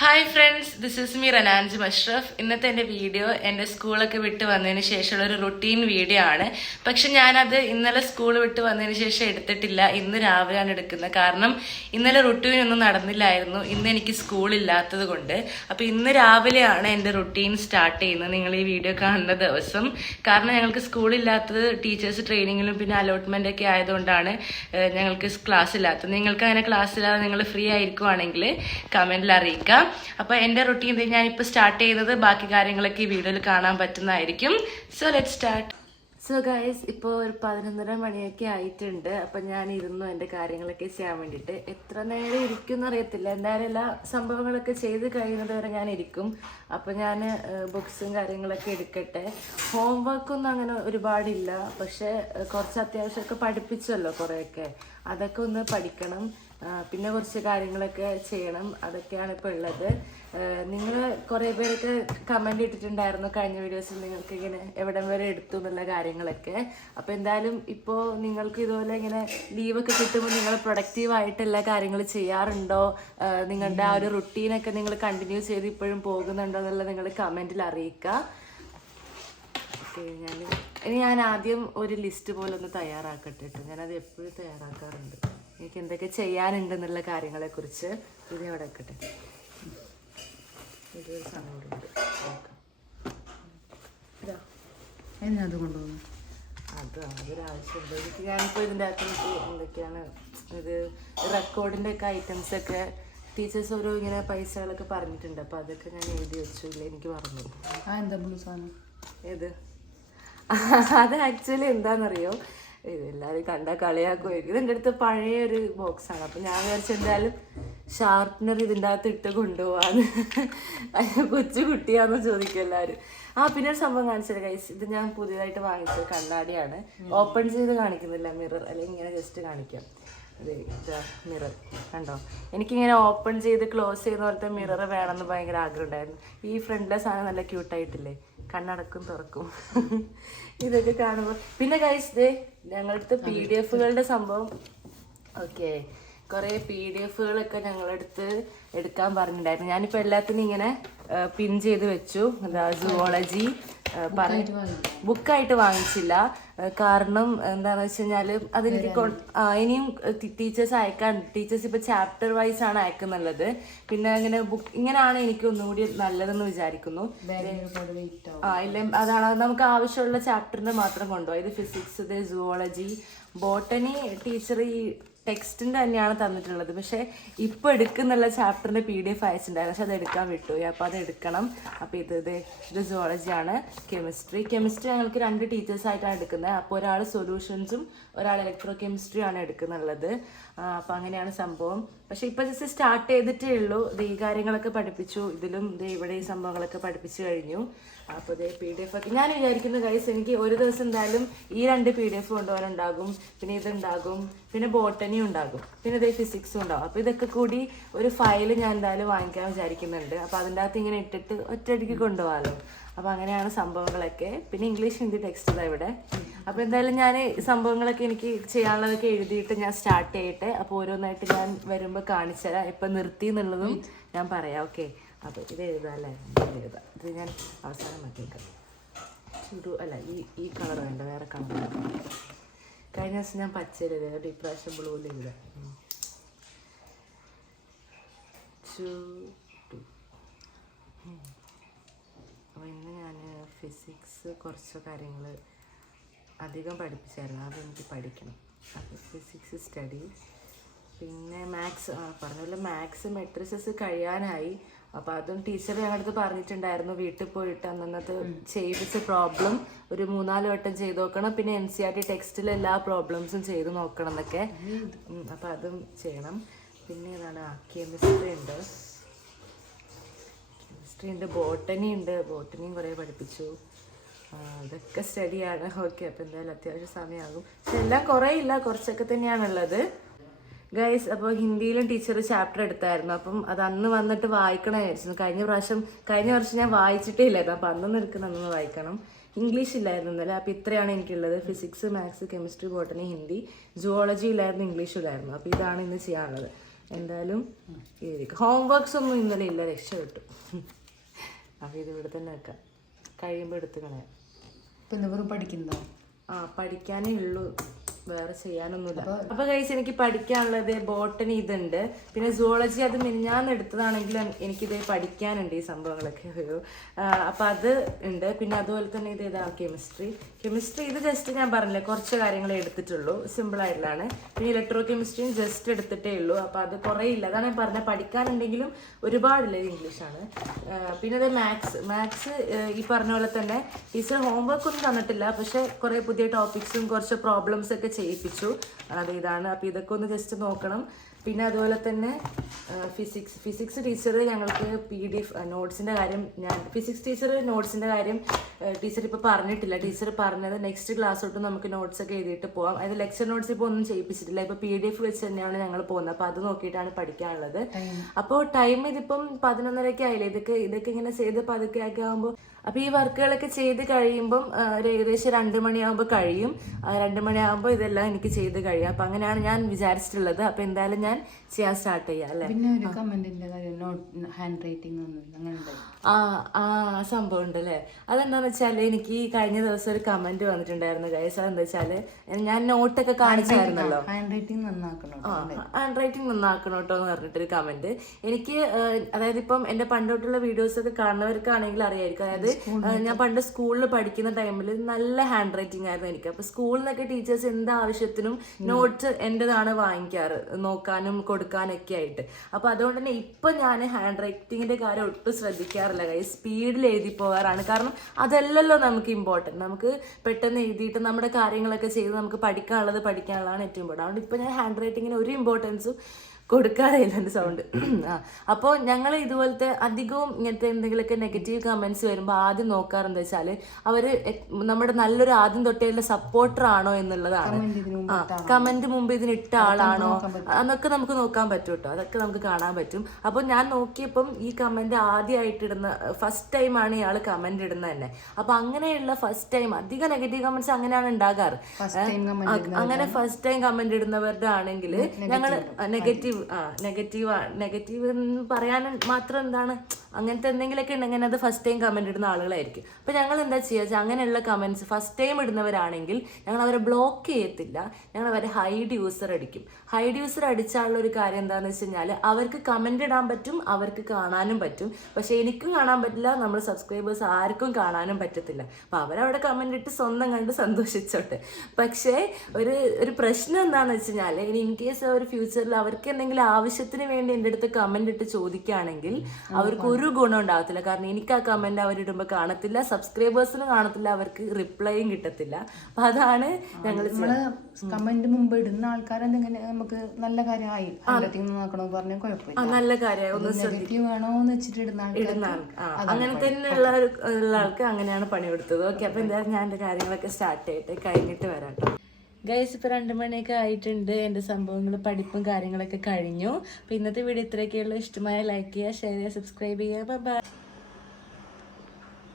Hi friends, this is me Rananj Musharraf. ഇന്നത്തെ എൻ്റെ video എൻ്റെ സ്കൂളൊക്കെ വിട്ട് വന്നതിന് ശേഷമുള്ള ഒരു റുട്ടീൻ വീഡിയോ ആണ്. പക്ഷെ ഞാനത് ഇന്നലെ സ്കൂൾ വിട്ട് വന്നതിന് ശേഷം എടുത്തിട്ടില്ല. ഇന്ന് രാവിലെയാണ് എടുക്കുന്നത്. കാരണം ഇന്നലെ റുട്ടീൻ ഒന്നും നടന്നില്ലായിരുന്നു. ഇന്ന് എനിക്ക് സ്കൂളില്ലാത്തത് കൊണ്ട്. അപ്പോൾ ഇന്ന് രാവിലെയാണ് എൻ്റെ റുട്ടീൻ സ്റ്റാർട്ട് ചെയ്യുന്നത്, നിങ്ങൾ ഈ വീഡിയോ കാണുന്ന ദിവസം. കാരണം ഞങ്ങൾക്ക് സ്കൂളില്ലാത്തത് ടീച്ചേഴ്സ് ട്രെയിനിങ്ങിലും പിന്നെ അലോട്ട്മെൻ്റ് ഒക്കെ ആയതുകൊണ്ടാണ് ഞങ്ങൾക്ക് ക്ലാസ് ഇല്ലാത്തത്. നിങ്ങൾക്ക് അങ്ങനെ ക്ലാസ് ഇല്ലാതെ നിങ്ങൾ ഫ്രീ ആയിരിക്കുവാണെങ്കിൽ കമൻറ്റിൽ അറിയിക്കാം. അപ്പൊ എന്റെ റുട്ടീൻ ഞാനിപ്പോൾ സ്റ്റാർട്ട് ചെയ്യുന്നത്. ബാക്കി കാര്യങ്ങളൊക്കെ ഈ വീഡിയോയിൽ കാണാൻ പറ്റുന്നതായിരിക്കും. So let start. So guys, ഇപ്പോൾ ഒരു 11:30 മണിയൊക്കെ ആയിട്ടുണ്ട്. അപ്പം ഞാൻ ഇരുന്നു എൻ്റെ കാര്യങ്ങളൊക്കെ ചെയ്യാൻ വേണ്ടിയിട്ട്. എത്ര നേരം ഇരിക്കും എന്നറിയത്തില്ല. എന്തായാലും എല്ലാ സംഭവങ്ങളൊക്കെ ചെയ്ത് കഴിയുന്നത് വരെ ഞാൻ ഇരിക്കും. അപ്പം ഞാൻ ബുക്സും കാര്യങ്ങളൊക്കെ എടുക്കട്ടെ. ഹോംവർക്കൊന്നും അങ്ങനെ ഒരുപാടില്ല, പക്ഷേ കുറച്ച് അത്യാവശ്യമൊക്കെ പഠിപ്പിച്ചല്ലോ കുറേയൊക്കെ. അതൊക്കെ ഒന്ന് പഠിക്കണം. പിന്നെ കുറച്ച് കാര്യങ്ങളൊക്കെ ചെയ്യണം. അതൊക്കെയാണ് ഇപ്പോൾ ഉള്ളത്. നിങ്ങൾ കുറേ പേരൊക്കെ കമൻറ്റ് ഇട്ടിട്ടുണ്ടായിരുന്നു കഴിഞ്ഞ വീഡിയോസിൽ, നിങ്ങൾക്ക് ഇങ്ങനെ എവിടം വരെ എടുത്തു എന്നുള്ള കാര്യങ്ങളൊക്കെ. അപ്പോൾ എന്തായാലും ഇപ്പോൾ നിങ്ങൾക്ക് ഇതുപോലെ ഇങ്ങനെ ലീവൊക്കെ കിട്ടുമ്പോൾ നിങ്ങൾ പ്രൊഡക്റ്റീവായിട്ട് എല്ലാ കാര്യങ്ങളും ചെയ്യാറുണ്ടോ, നിങ്ങളുടെ ആ ഒരു റുട്ടീനൊക്കെ നിങ്ങൾ കണ്ടിന്യൂ ചെയ്ത് ഇപ്പോഴും പോകുന്നുണ്ടോ എന്നുള്ളത് നിങ്ങൾ കമൻറ്റിൽ അറിയിക്കുക. ഓക്കെ, ഇനി ഞാൻ ആദ്യം ഒരു ലിസ്റ്റ് പോലെ ഒന്ന് തയ്യാറാക്കട്ടെ കേട്ടോ. ഞാനത് എപ്പോഴും തയ്യാറാക്കാറുണ്ട്, എനിക്ക് എന്തൊക്കെ ചെയ്യാനുണ്ട് എന്നുള്ള കാര്യങ്ങളെക്കുറിച്ച്. ഇത് അവിടെ വെക്കട്ടെ. ഇതൊരു സമയമുണ്ട്, അതിനകത്ത് കൊണ്ടുപോകുന്നു. അതൊരാവശ്യമുണ്ട് എനിക്ക്. ഞാനിപ്പോൾ ഇതിൻ്റെ അകത്ത് എന്തൊക്കെയാണ് ഇത് റെക്കോർഡിൻ്റെ ഒക്കെ ഐറ്റംസ് ഒക്കെ ടീച്ചേഴ്സ് ഓരോ ഇങ്ങനെ പൈസകളൊക്കെ പറഞ്ഞിട്ടുണ്ട്. അപ്പോൾ അതൊക്കെ ഞാൻ എഴുതി വെച്ചു. ഇല്ല, എനിക്ക് പറഞ്ഞു. എന്താ ബ്ലൂ സാധനം? ഏത്? അത് ആക്ച്വലി എന്താണെന്നറിയോ, എല്ലാവരും കണ്ടാൽ കളിയാക്കുമായിരിക്കും. ഇതെൻ്റെ അടുത്ത് പഴയൊരു ബോക്സാണ്. അപ്പം ഞാൻ വിചാരിച്ച എന്തായാലും ഷാർപ്നർ ഇതിൻ്റെ അകത്ത് ഇട്ട് കൊണ്ടുപോകാന്ന്. കൊച്ചു കുട്ടിയാണെന്ന് ചോദിക്കും എല്ലാവരും. പിന്നെ ഒരു സംഭവം കാണിച്ചത് ഗൈസ്, ഇത് ഞാൻ പുതിയതായിട്ട് വാങ്ങിച്ച കണ്ണാടിയാണ്. ഓപ്പൺ ചെയ്ത് കാണിക്കുന്നില്ല, മിറർ അല്ലെങ്കിൽ ഇങ്ങനെ ജസ്റ്റ് കാണിക്കാം. മിറർ കണ്ടോ? എനിക്കിങ്ങനെ ഓപ്പൺ ചെയ്ത് ക്ലോസ് ചെയ്യുന്ന പോലത്തെ മിറർ വേണമെന്ന് ഭയങ്കര ആഗ്രഹം ഉണ്ടായിരുന്നു. ഈ ഫ്രണ്ടിലെ സാധനം നല്ല ക്യൂട്ടായിട്ടില്ലേ, കണ്ണടക്കും തുറക്കും. ഇതൊക്കെ കാണുമ്പോൾ പിന്നെ ഗൈസ് ഞങ്ങളടുത്ത് PDF സംഭവം. ഓക്കെ, കുറേ PDF ഞങ്ങളടുത്ത് എടുക്കാൻ പറഞ്ഞിട്ടുണ്ടായിരുന്നു. ഞാനിപ്പോൾ എല്ലാത്തിനും ഇങ്ങനെ പിൻ ചെയ്ത് വെച്ചു. സുവോളജി ബുക്കായിട്ട് വാങ്ങിച്ചില്ല. കാരണം എന്താണെന്ന് വെച്ച് കഴിഞ്ഞാൽ അതെനിക്ക് ഇനിയും ടീച്ചേഴ്സ് ടീച്ചേഴ്സ് ഇപ്പോൾ ചാപ്റ്റർ വൈസ് ആണ് അയക്കുന്നുള്ളത്. പിന്നെ അങ്ങനെ ബുക്ക് ഇങ്ങനെയാണ് എനിക്ക് ഒന്നുകൂടി നല്ലതെന്ന് വിചാരിക്കുന്നു. ഇല്ല, അതാണ് നമുക്ക് ആവശ്യമുള്ള ചാപ്റ്ററിന് മാത്രം കൊണ്ടുപോയി. ഇത് ഫിസിക്സ്, ഇത് സുവോളജി, ബോട്ടണി ടീച്ചർ ഈ ടെക്സ്റ്റിൻ്റെ തന്നെയാണ് തന്നിട്ടുള്ളത്. പക്ഷേ ഇപ്പോൾ എടുക്കുന്നുള്ള ചാപ്റ്ററിൻ്റെ PDF അയച്ചിട്ടുണ്ടായിരുന്നു, പക്ഷെ അത് എടുക്കാൻ വിട്ടുപോയി. അപ്പോൾ അത് എടുക്കണം. അപ്പോൾ ഇത് സുവോളജിയാണ്. കെമിസ്ട്രി ഞങ്ങൾക്ക് 2 ടീച്ചേഴ്സായിട്ടാണ് എടുക്കുന്നത്. അപ്പോൾ ഒരാൾ സൊല്യൂഷൻസും ഒരാൾ ഇലക്ട്രോ കെമിസ്ട്രിയാണ് എടുക്കുന്നുള്ളത്. അപ്പോൾ അങ്ങനെയാണ് സംഭവം. പക്ഷെ ഇപ്പോൾ ജസ്റ്റ് സ്റ്റാർട്ട് ചെയ്തിട്ടേ ഉള്ളൂ. ഈ കാര്യങ്ങളൊക്കെ പഠിപ്പിച്ചു. ഇതിലും ഇവിടെ ഈ സംഭവങ്ങളൊക്കെ പഠിപ്പിച്ചു കഴിഞ്ഞു. അപ്പോൾ PDF ഒക്കെ ഞാൻ വിചാരിക്കുന്നു ഗൈസ്, എനിക്ക് ഒരു ദിവസം എന്തായാലും ഈ 2 PDF കൊണ്ടുപോകാനുണ്ടാകും. പിന്നെ ഇതുണ്ടാകും, പിന്നെ ബോട്ടണി ഉണ്ടാകും, പിന്നെ ഫിസിക്സും ഉണ്ടാകും. അപ്പോൾ ഇതൊക്കെ കൂടി ഒരു ഫയൽ ഞാൻ എന്തായാലും വാങ്ങിക്കാൻ വിചാരിക്കുന്നുണ്ട്. അപ്പോൾ അതിൻ്റെ അകത്ത് ഇങ്ങനെ ഇട്ടിട്ട് ഒറ്റയടിക്ക് കൊണ്ടുപോകാമല്ലോ. അപ്പോൾ അങ്ങനെയാണ് സംഭവങ്ങളൊക്കെ. പിന്നെ ഇംഗ്ലീഷ് ഹിന്ദി ടെക്സ്റ്റ് ഇതാ ഇവിടെ. അപ്പോൾ എന്തായാലും ഞാൻ സംഭവങ്ങളൊക്കെ എനിക്ക് ചെയ്യാനുള്ളതൊക്കെ എഴുതിയിട്ട് ഞാൻ സ്റ്റാർട്ട് ചെയ്യട്ടെ. അപ്പോൾ ഓരോന്നായിട്ട് ഞാൻ വരുമ്പോൾ കാണിച്ചു തരാം. ഇപ്പം നിർത്തി എന്നുള്ളതും ഞാൻ പറയാം. ഓക്കെ, അപ്പോൾ ഇത് എഴുതാം അല്ലേ? എഴുതാം. ഇത് ഞാൻ അവസാനം മാറ്റിയേക്കാം. അല്ല, ഈ കളർ വേണ്ട, വേറെ കളർ. കഴിഞ്ഞ ദിവസം ഞാൻ പച്ചയിൽ എഴുതാം, ഇപ്രാവശ്യം ബ്ലൂവിൽ എഴുതാം. അപ്പോൾ ഇന്ന് ഞാൻ ഫിസിക്സ് കുറച്ച് കാര്യങ്ങൾ അധികം പഠിപ്പിച്ചായിരുന്നു. അതെനിക്ക് പഠിക്കണം. അപ്പോൾ ഫിസിക്സ് സ്റ്റഡി. പിന്നെ മാത്സ് പറഞ്ഞല്ലോ, മാത്സ് മെട്രിസസ് കഴിയാനായി. അപ്പോൾ അതും ടീച്ചർ ഞങ്ങളടുത്ത് പറഞ്ഞിട്ടുണ്ടായിരുന്നു, വീട്ടിൽ പോയിട്ട് അന്നത് ചെയ്യിപ്പിച്ച പ്രോബ്ലം ഒരു 3-4 വട്ടം ചെയ്ത് നോക്കണം. പിന്നെ NCERT ടെക്സ്റ്റിൽ എല്ലാ പ്രോബ്ലംസും ചെയ്ത് നോക്കണം എന്നൊക്കെ. അപ്പോൾ അതും ചെയ്യണം. പിന്നെ ഏതാണ്, കെമിസ്ട്രി ഉണ്ട്, ബോട്ടണി ഉണ്ട്. ബോട്ടണിയും കുറേ പഠിപ്പിച്ചു. അതൊക്കെ സ്റ്റഡിയാണ്. ഓക്കെ, അപ്പോൾ എന്തായാലും അത്യാവശ്യം സമയമാകും. പക്ഷെ എല്ലാം കുറേ ഇല്ല, കുറച്ചൊക്കെ തന്നെയാണുള്ളത് ഗൈസ്. അപ്പോൾ ഹിന്ദിയിലും ടീച്ചർ ചാപ്റ്റർ എടുത്തായിരുന്നു. അപ്പം അത് അന്ന് വന്നിട്ട് വായിക്കണം വിചാരിച്ചു. കഴിഞ്ഞ വർഷം ഞാൻ വായിച്ചിട്ടേ ഇല്ലായിരുന്നു. അപ്പോൾ അന്നൊന്നും എടുക്കുന്ന വായിക്കണം. ഇംഗ്ലീഷ് ഇല്ലായിരുന്നു ഇന്നലെ. അപ്പോൾ ഇത്രയാണ് എനിക്കുള്ളത്. Physics, maths, chemistry, botany, Hindi. Zoology ഇല്ലായിരുന്നു, ഇംഗ്ലീഷ് ഇല്ലായിരുന്നു. അപ്പോൾ ഇതാണ് ഇന്ന് ചെയ്യാനുള്ളത്. എന്തായാലും ഹോംവർക്ക്സ് ഒന്നും ഇന്നലെ ഇല്ല, രക്ഷപ്പെട്ടു. അപ്പോൾ ഇത് ഇവിടെ തന്നെ വെക്കാം, കഴിയുമ്പോൾ എടുത്ത് കളയാം. ഇപ്പം എന്താ പഠിക്കുന്നതോ? പഠിക്കാനേ ഉള്ളൂ, വേറെ ചെയ്യാനൊന്നുമില്ല. അപ്പൊ കഴിച്ച് എനിക്ക് പഠിക്കാനുള്ളത് ബോട്ടണി ഇതുണ്ട്, പിന്നെ സുവോളജി അത് മിനിഞ്ഞാന്ന് എടുത്തതാണെങ്കിലും എനിക്കിത് പഠിക്കാനുണ്ട് ഈ സംഭവങ്ങളൊക്കെ. അപ്പൊ അത് ഉണ്ട്. പിന്നെ അതുപോലെ തന്നെ ഇത് ഇതാ കെമിസ്ട്രി ഇത് ജസ്റ്റ് ഞാൻ പറഞ്ഞില്ലേ കുറച്ച് കാര്യങ്ങളെ എടുത്തിട്ടുള്ളൂ, സിമ്പിൾ ആയിട്ടുള്ളതാണ്. പിന്നെ ഇലക്ട്രോ കെമിസ്ട്രിയും ജസ്റ്റ് എടുത്തിട്ടേ ഉള്ളൂ. അപ്പൊ അത് കുറേ ഇല്ല, അതാണ് ഞാൻ പറഞ്ഞത്. പഠിക്കാനുണ്ടെങ്കിലും ഒരുപാടില്ല, ഇംഗ്ലീഷാണ്. പിന്നെ ഇത് മാത്സ് ഈ പറഞ്ഞ പോലെ തന്നെ ടീച്ചർ ഹോംവർക്ക് ഒന്നും തന്നിട്ടില്ല, പക്ഷെ കുറേ പുതിയ ടോപ്പിക്സും കുറച്ച് പ്രോബ്ലംസ് ഒക്കെ ചെയ്യിപ്പിച്ചു. അത് ഇതാണ്. അപ്പോൾ ഇതൊക്കെ ഒന്ന് ജസ്റ്റ് നോക്കണം. പിന്നെ അതുപോലെ തന്നെ ഫിസിക്സ് ടീച്ചർ ഞങ്ങൾക്ക് PDF നോട്ട്സിൻ്റെ കാര്യം, ഫിസിക്സ് ടീച്ചർ നോട്ട്സിൻ്റെ കാര്യം ടീച്ചർ ഇപ്പോൾ പറഞ്ഞിട്ടില്ല. ടീച്ചർ പറഞ്ഞത് നെക്സ്റ്റ് ക്ലാസ് തൊട്ട് നമുക്ക് നോട്ട്സ് ഒക്കെ എഴുതിയിട്ട് പോകാം. അതായത് ലെക്ചർ നോട്ട്സ് ഇപ്പോൾ ഒന്നും ചെയ്യിപ്പിച്ചിട്ടില്ല, ഇപ്പോൾ PDF വെച്ച് തന്നെയാണ് ഞങ്ങൾ പോകുന്നത്. അപ്പോൾ അത് നോക്കിയിട്ടാണ് പഠിക്കാനുള്ളത്. അപ്പോൾ ടൈം ഇതിപ്പം 11:30 ആയില്ലേ, ഇതൊക്കെ ഇങ്ങനെ ചെയ്ത് പതുക്കെ ഒക്കെ ആകുമ്പോൾ, അപ്പോൾ ഈ വർക്കുകളൊക്കെ ചെയ്ത് കഴിയുമ്പം ഒരു ഏകദേശം 2 മണിയാകുമ്പോൾ കഴിയും. 2 മണിയാകുമ്പോൾ ഇതെല്ലാം എനിക്ക് ചെയ്ത് കഴിയും. അപ്പം അങ്ങനെയാണ് ഞാൻ വിചാരിച്ചിട്ടുള്ളത്. അപ്പോൾ എന്തായാലും ഞാൻ ചെയ്യാൻ സ്റ്റാർട്ട് ചെയ്യാം അല്ലേ. പിന്നെ ഒരു കമന്റിന്റെ ഹാൻഡ് റൈറ്റിംഗ് അങ്ങനെ സംഭവം ഉണ്ട് അല്ലേ. അതെന്താന്ന് വെച്ചാൽ എനിക്ക് ഈ കഴിഞ്ഞ ദിവസം ഒരു കമന്റ് വന്നിട്ടുണ്ടായിരുന്നു ഗൈസ്. അതെന്താ വെച്ചാൽ ഞാൻ നോട്ടൊക്കെ കാണിച്ചായിരുന്നല്ലോ, ഹാൻഡ് റൈറ്റിംഗ് നന്നാക്കണം കേട്ടോ എന്ന് പറഞ്ഞിട്ടൊരു കമന്റ് എനിക്ക്. അതായത് ഇപ്പം എന്റെ പണ്ടോട്ടുള്ള വീഡിയോസ് ഒക്കെ കാണുന്നവർക്കാണെങ്കിൽ അറിയായിരിക്കും. അതായത് ഞാൻ പണ്ട് സ്കൂളിൽ പഠിക്കുന്ന ടൈമിൽ നല്ല ഹാൻഡ് റൈറ്റിംഗ് ആയിരുന്നു എനിക്ക്. അപ്പൊ സ്കൂളിൽ നിന്നൊക്കെ ടീച്ചേഴ്സ് എന്ത് ആവശ്യത്തിനും നോട്ട്സ് എന്റേതാണ് വാങ്ങിക്കാറ്, നോക്കാനും കൊടുക്കാനൊക്കെ ആയിട്ട്. അപ്പൊ അതുകൊണ്ട് തന്നെ ഇപ്പൊ ഞാൻ ഹാൻഡ് റൈറ്റിങ്ങിന്റെ കാര്യം ഒട്ടും ശ്രദ്ധിക്കാറില്ല ഗൈസ്. സ്പീഡിൽ എഴുതി പോകാറാണ്. കാരണം അതല്ലല്ലോ നമുക്ക് ഇമ്പോർട്ടൻറ്റ്. നമുക്ക് പെട്ടെന്ന് എഴുതിയിട്ട് നമ്മുടെ കാര്യങ്ങളൊക്കെ ചെയ്ത് നമുക്ക് പഠിക്കാനുള്ളതാണ് ഏറ്റവും ഇമ്പോർട്ടൻറ്റ്. അതുകൊണ്ട് ഇപ്പൊ ഞാൻ ഹാൻഡ് റൈറ്റിങ്ങിന് ഒരു ഇമ്പോർട്ടൻസും കൊടുക്കാറില്ല. എൻ്റെ സൗണ്ട്. അപ്പോൾ ഞങ്ങൾ ഇതുപോലത്തെ അധികവും ഇങ്ങനത്തെ എന്തെങ്കിലുമൊക്കെ നെഗറ്റീവ് കമൻറ്റ്സ് വരുമ്പോൾ ആദ്യം നോക്കാറെന്താ വെച്ചാൽ അവർ നമ്മുടെ നല്ലൊരു ആദ്യം തൊട്ടേയുള്ള സപ്പോർട്ടർ ആണോ എന്നുള്ളതാണ്. കമന്റ് മുമ്പ് ഇതിനിട്ട ആളാണോ എന്നൊക്കെ നമുക്ക് നോക്കാൻ പറ്റും കേട്ടോ, അതൊക്കെ നമുക്ക് കാണാൻ പറ്റും. അപ്പോൾ ഞാൻ നോക്കിയപ്പം ഈ കമന്റ് ആദ്യമായിട്ട് ഇടുന്ന ഫസ്റ്റ് ടൈമാണ് ഇയാൾ കമന്റ് ഇടുന്നത് തന്നെ. അപ്പോൾ അങ്ങനെയുള്ള ഫസ്റ്റ് ടൈം അധികം നെഗറ്റീവ് കമന്റ്സ് അങ്ങനെയാണ് ഉണ്ടാകാറ്. അങ്ങനെ ഫസ്റ്റ് ടൈം കമന്റ് ഇടുന്നവരുടെ ആണെങ്കിൽ ഞങ്ങൾ നെഗറ്റീവ് എന്ന് പറയാൻ മാത്രം എന്താണ്, അങ്ങനത്തെ എന്തെങ്കിലുമൊക്കെ ഉണ്ടെങ്കിൽ അത് ഫസ്റ്റ് ടൈം കമന്റ് ഇടുന്ന ആളുകളായിരിക്കും. അപ്പൊ ഞങ്ങൾ എന്താ ചെയ്യുക, അങ്ങനെയുള്ള കമന്റ്സ് ഫസ്റ്റ് ടൈം ഇടുന്നവരാണെങ്കിൽ ഞങ്ങൾ അവരെ ബ്ലോക്ക് ചെയ്യത്തില്ല, ഞങ്ങൾ അവരെ ഹൈഡ് യൂസർ അടിക്കും. ഹൈഡ് യൂസർ അടിച്ചാലുള്ള ഒരു കാര്യം എന്താണെന്ന് വെച്ച് കഴിഞ്ഞാൽ അവർക്ക് കമന്റ് ഇടാൻ പറ്റും, അവർക്ക് കാണാനും പറ്റും. പക്ഷെ എനിക്കും കാണാൻ പറ്റില്ല, നമ്മൾ സബ്സ്ക്രൈബേഴ്സ് ആർക്കും കാണാനും പറ്റത്തില്ല. അപ്പൊ അവരവിടെ കമന്റ് ഇട്ട് സ്വന്തം കണ്ട് സന്തോഷിച്ചോട്ടെ. പക്ഷേ ഒരു പ്രശ്നം എന്താണെന്ന് വെച്ച് കഴിഞ്ഞാൽ ഇനി ഇൻ കേസ് ഒരു ഫ്യൂച്ചറിൽ അവർക്ക് എന്തെങ്കിലും ആവശ്യത്തിന് വേണ്ടി എൻ്റെ അടുത്ത് കമന്റ് ഇട്ട് ചോദിക്കുകയാണെങ്കിൽ അവർക്ക് ഒരു ഗുണം ഉണ്ടാകത്തില്ല. കാരണം എനിക്ക് ആ കമന്റ് അവരിടുമ്പോൾ കാണത്തില്ല, സബ്സ്ക്രൈബേഴ്സിന് കാണത്തില്ല, അവർക്ക് റിപ്ലൈയും കിട്ടത്തില്ല. അപ്പൊ അതാണ് ഞങ്ങൾ കമന്റ് മുമ്പ് ഇടുന്ന ആൾക്കാരെന്തെങ്കിലും നമുക്ക് നല്ല കാര്യമായി നോക്കണമെന്ന് പറഞ്ഞാൽ കുഴപ്പമില്ല, നല്ല കാര്യമായി ഒന്ന് നെഗറ്റീവ് വേണോന്ന് വെച്ചിട്ട് ഇടുന്ന അങ്ങനെ തന്നെയുള്ള ആൾക്ക് അങ്ങനെയാണ് പണി കൊടുത്തത്. ഓക്കെ, അപ്പൊ എന്തായാലും ഞാൻ എൻ്റെ കാര്യങ്ങളൊക്കെ സ്റ്റാർട്ട് ചെയ്തിട്ട് കഴിഞ്ഞിട്ട് വരാം കേട്ടോ. ഗൈസ്, ഇപ്പോൾ 2 മണിയൊക്കെ ആയിട്ടുണ്ട്. എൻ്റെ സംഭവങ്ങൾ പഠിപ്പും കാര്യങ്ങളൊക്കെ കഴിഞ്ഞു. അപ്പോൾ ഇന്നത്തെ വീഡിയോ ഇത്രയൊക്കെയുള്ളൂ. ഇഷ്ടമായ ലൈക്ക് ചെയ്യുക, ഷെയർ ചെയ്യുക, സബ്സ്ക്രൈബ് ചെയ്യുക. ബൈ.